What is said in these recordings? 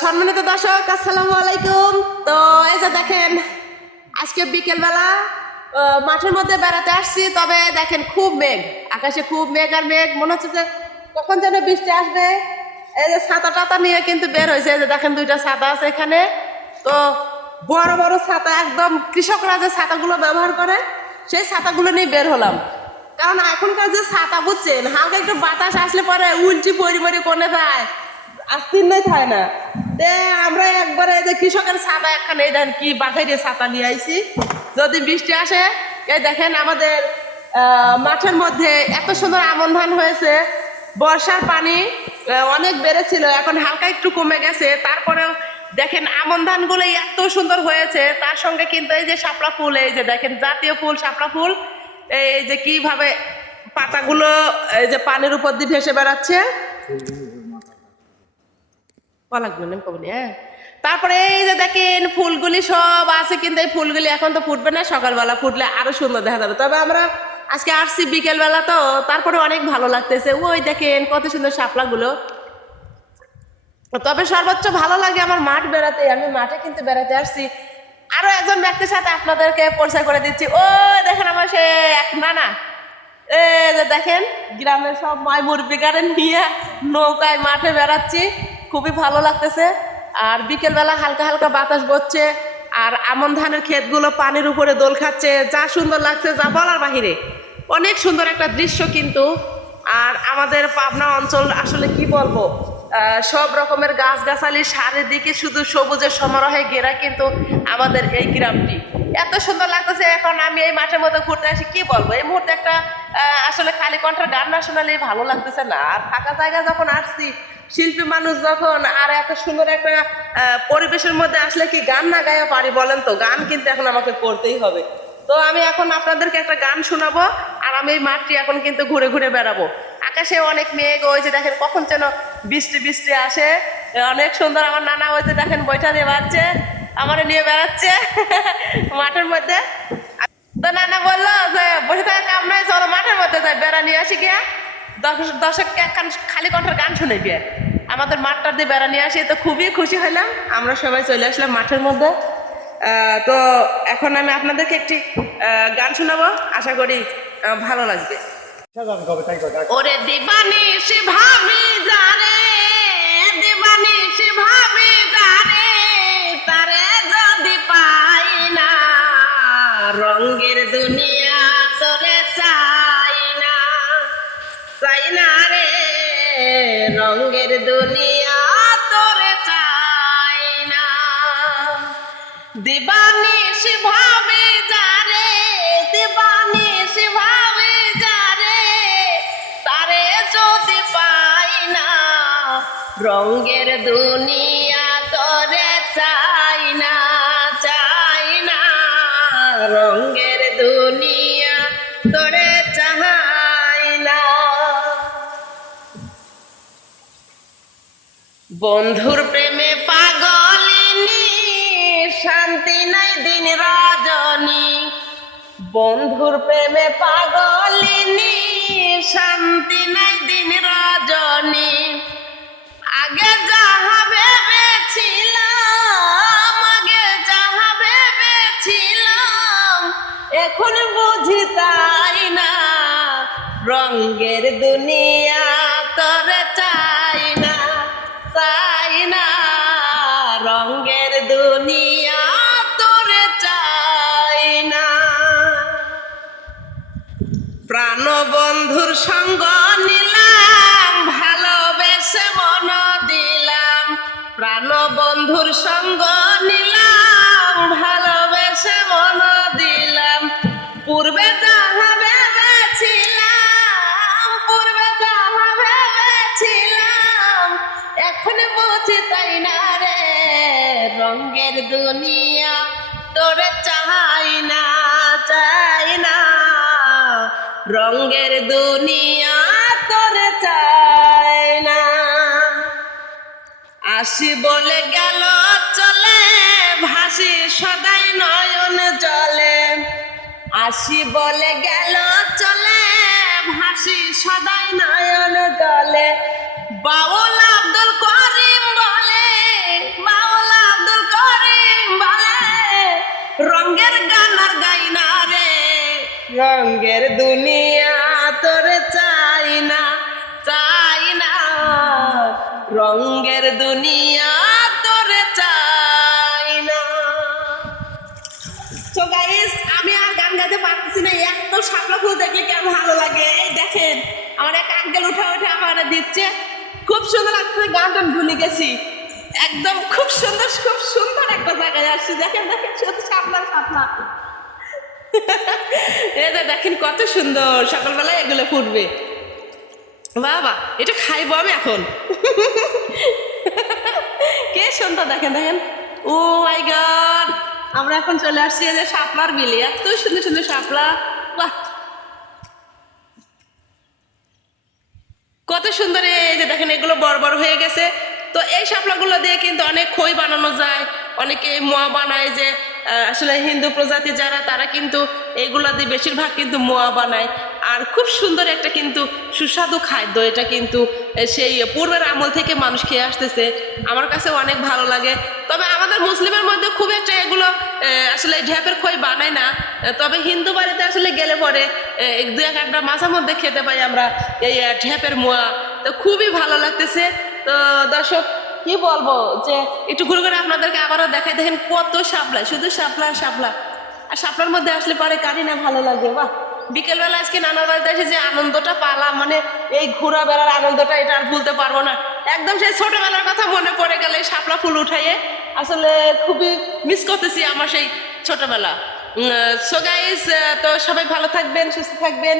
সম্মানিত দর্শক, আসসালামু আলাইকুম। তো এই যে দেখেন, আজকে বিকেলবেলা মাঠের মধ্যে বেড়াতে আসছি, তবে দেখেন খুব মেঘ, আকাশে খুব মেঘ আর মেঘ। মনে হচ্ছে যে কখন যেন বৃষ্টি আসবে। এই যে ছাতা টাতা নিয়ে কিন্তু বের হয়েছে, এই যে দেখেন দুইটা ছাতা আছে এখানে। তো বড় বড় ছাতা, একদম কৃষকরা যে ছাতাগুলো ব্যবহার করে, সেই ছাতাগুলো নিয়ে বের হলাম। কারণ এখনকার যে ছাতা, বুঝছেন? হালকা একটু বাতাস আসলে পরে উল্টি পরি পরি কোনে যায়। আস্তিন নাই থাকে না। তে আমরা একবারে এই যে কৃষকের ছাতা একখানে, এই দেখেন কি বাঘাই দিয়ে ছাতা নিয়ে আইছি। যদি বৃষ্টি আসে, এই দেখেন আমাদের মাঠের মধ্যে এত সুন্দর আমন ধান হয়েছে। বর্ষার পানি অনেক বেড়েছিল, এখন হালকা একটু কমে গেছে। তারপরেও দেখেন আমন ধানগুলো এত সুন্দর হয়েছে। তার সঙ্গে কিন্তু এই যে শাপলা ফুল, এই যে দেখেন জাতীয় ফুল, শাপলা ফুল, এই যে কীভাবে পাতাগুলো, এই যে পানির উপর দিয়ে ভেসে বেড়াচ্ছে। লাগবে না কবনি হ্যাঁ? তারপরে এই যে দেখেন ফুলগুলি সব আছে কিন্তু এই ফুলগুলি এখন তো ফুটবে না, সকালবেলা ফুটলে আরও সুন্দর দেখা যাবে। তবে আমরা আজকে আসছি বিকেলবেলা তো, তারপরে অনেক ভালো লাগতেছে। ওই দেখেন কত সুন্দর শাপলাগুলো। তবে সর্বোচ্চ ভালো লাগে আমার মাঠ বেড়াতে, আমি মাঠে কিন্তু বেড়াতে আসছি। আরও একজন ব্যক্তির সাথে আপনাদেরকে পরিচয় করে দিচ্ছি। ও, দেখেন আমার সে এক নানা। এই যে দেখেন, গ্রামের সব মায় মুরব্বি গাড়ি নিয়ে নৌকায় মাঠে বেড়াচ্ছি। খুবই ভালো লাগতেছে। আর বিকেলবেলা হালকা হালকা বাতাস বচ্ছে আর আমন ধানের ক্ষেতগুলো পানির উপরে দোল খাচ্ছে। যা সুন্দর লাগছে, যা বলার বাহিরে। অনেক সুন্দর একটা দৃশ্য কিন্তু। আর আমাদের পাবনা অঞ্চল আসলে কি বলব? সব রকমের গাছগাছালি চারিদিকে শুধু সবুজের সমারোহে ঘেরা কিন্তু আমাদের এই গ্রামটি। এত সুন্দর লাগতেছে, এখন আমি এই মাঠের মধ্যে ঘুরতে আসি, কি বলব? এই মুহূর্তে একটা আসলে খালি কণ্ঠের গান না শোনালে ভালো লাগতেছে না। আর ফাঁকা জায়গা যখন আসছি, শিল্পী মানুষ যখন, আর এত সুন্দর একটা পরিবেশের মধ্যে আসলে কি গান না গায়ে পারি বলেন তো? গান কিন্তু এখন আমাকে করতেই হবে। তো আমি এখন আপনাদেরকে একটা গান শোনাবো, আর আমি এই মাঠটি এখন কিন্তু ঘুরে ঘুরে বেড়াবো। আকাশে অনেক মেঘ হয়েছে দেখেন কখন যেন বৃষ্টি বৃষ্টি আসে। অনেক সুন্দর আমার নানা হয়েছে দেখেন বইটা দিয়ে বাড়ছে আমার নিয়ে বেড়াচ্ছে। মাঠের মধ্যে। তো নানা বলল যে বসে থাকা কাম নাই চলো মাঠের মধ্যে যাই বেড়া নিয়ে আসি গিয়া। দর্শক দর্শককে একখান খালি কণ্ঠের গান শুনে গিয়ে আমাদের মাঠটার দিয়ে বেড়া নিয়ে আসি। তো খুবই খুশি হলাম আমরা সবাই চলে আসলাম মাঠের মধ্যে। আহ, তো এখন আমি আপনাদেরকে একটি আহ, গান শোনাবো। আশা করি ভালো লাগবে। ওরে দিবানিশ ভাবি যারে। রঙ্গের দুনিয়া তোরে চাই না। চাই না রে রঙ্গের দুনিয়া তোরে চাই না। দিবানিশ ভাবে যারে দিবানিশ ভাবে যারে তারে যদি পাই না রঙ্গের দুনিয়া বন্ধুর প্রেমে পাগলিনী শান্তি নাই দিন রজনী। বন্ধুর প্রেমে পাগলিনী শান্তি নাই দিন রজনী। আগে যাহা ভেবেছিলাম, আগে যাহা ভেবেছিলাম, এখন বুঝি তাই না রঙ্গের দুনিয়া বন্ধুর সঙ্গ নিলাম, ভালোবেসে মন দিলাম। প্রাণ বন্ধুর সঙ্গ নিলাম, ভালোবেসে মন দিলাম। পূর্বে যাহা ভেবেছিলাম, পূর্বে যাহা ভেবেছিলাম, এখন বুঝি তাই না রে? রঙ্গের দুনিয়া তোরে চাই রঙ্গের দুনিয়া তোর চায় না। আসি বলে গেল, চলে। ভাসি সদাই নয়ন জলে। আসি বলে গেল, চলে। ভাসি সদাই নয়ন জলে। বাউল রঙ্গের দুনিয়া তোরে চাই না চাই না। রঙ্গের দুনিয়া তোরে চাই না। তো গাইস আমি আর গান গাইতে পারতেছি না, এত শাপলা ফুল দেখলে কেমন ভালো লাগে। এই দেখেন, আমার এক আঙ্কেল উঠে উঠে আমার দিচ্ছে, খুব সুন্দর লাগছে, গান টান ভুলে গেছি। একদম খুব সুন্দর খুব সুন্দর একটা জায়গায় আসছি। দেখেন দেখেন শুধু শাপলা শাপলা। দেখেন কত সুন্দর, সকালবেলায় এগুলো ফুটবে। বাবা, এটা খাইবো আমি এখন। কে সুন্দর, দেখেন দেখেন। ও মাই গড, আমরা এখন চলে আসছি যে শাপলার বিলে। এত সুন্দর সুন্দর শাপলা। বাহ। কত সুন্দর এই যে, দেখেন, এগুলো বড় বড় হয়ে গেছে। তো এই শাপলাগুলো দিয়ে কিন্তু অনেক খই বানানো যায়, অনেকে মোয়া বানায় যে আসলে হিন্দু প্রজাতি যারা, তারা কিন্তু এগুলা দিয়ে বেশিরভাগ কিন্তু মোয়া বানায়। আর খুব সুন্দর একটা কিন্তু সুস্বাদু খাদ্য, এটা কিন্তু সেই পূর্বের আমল থেকে মানুষ খেয়ে আসতেছে। আমার কাছে অনেক ভালো লাগে। তবে আমাদের মুসলিমের মধ্যে খুব একটা এগুলো আসলে ঢ্যাপের খই বানায় না। তবে হিন্দু বাড়িতে আসলে গেলে পরে এক দু এক একটা মাঝে মধ্যে খেতে পাই আমরা, এই ঢ্যাপের মোয়া। তো খুবই ভালো লাগতেছে। তো দর্শক কি বলব, যে একটু ঘুরে ঘুরে আপনাদেরকে আবারও দেখাই, দেখেন কত শাপলা, শুধু শাপলা আর শাপলা। আর শাপলার মধ্যে আসলে পরে কারি না, ভালো লাগে, বাহ। বিকেলবেলা আজকে নানার বাড়িতে এসে যে আনন্দটা পালাম মানে এই ঘোরা বেড়ার আনন্দটা, এটা আর ভুলতে পারব না। একদম সেই ছোটবেলার কথা মনে পড়ে গেলে শাপলা ফুল উঠাইয়ে। আসলে খুবই মিস করতেছি আমার সেই ছোটবেলা। সো গাইস তো সবাই ভালো থাকবেন, সুস্থ থাকবেন।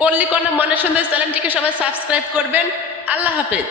পল্লী কন্যা মনের সুন্দর চ্যানেলটিকে সবাই সাবস্ক্রাইব করবেন। আল্লাহ হাফেজ।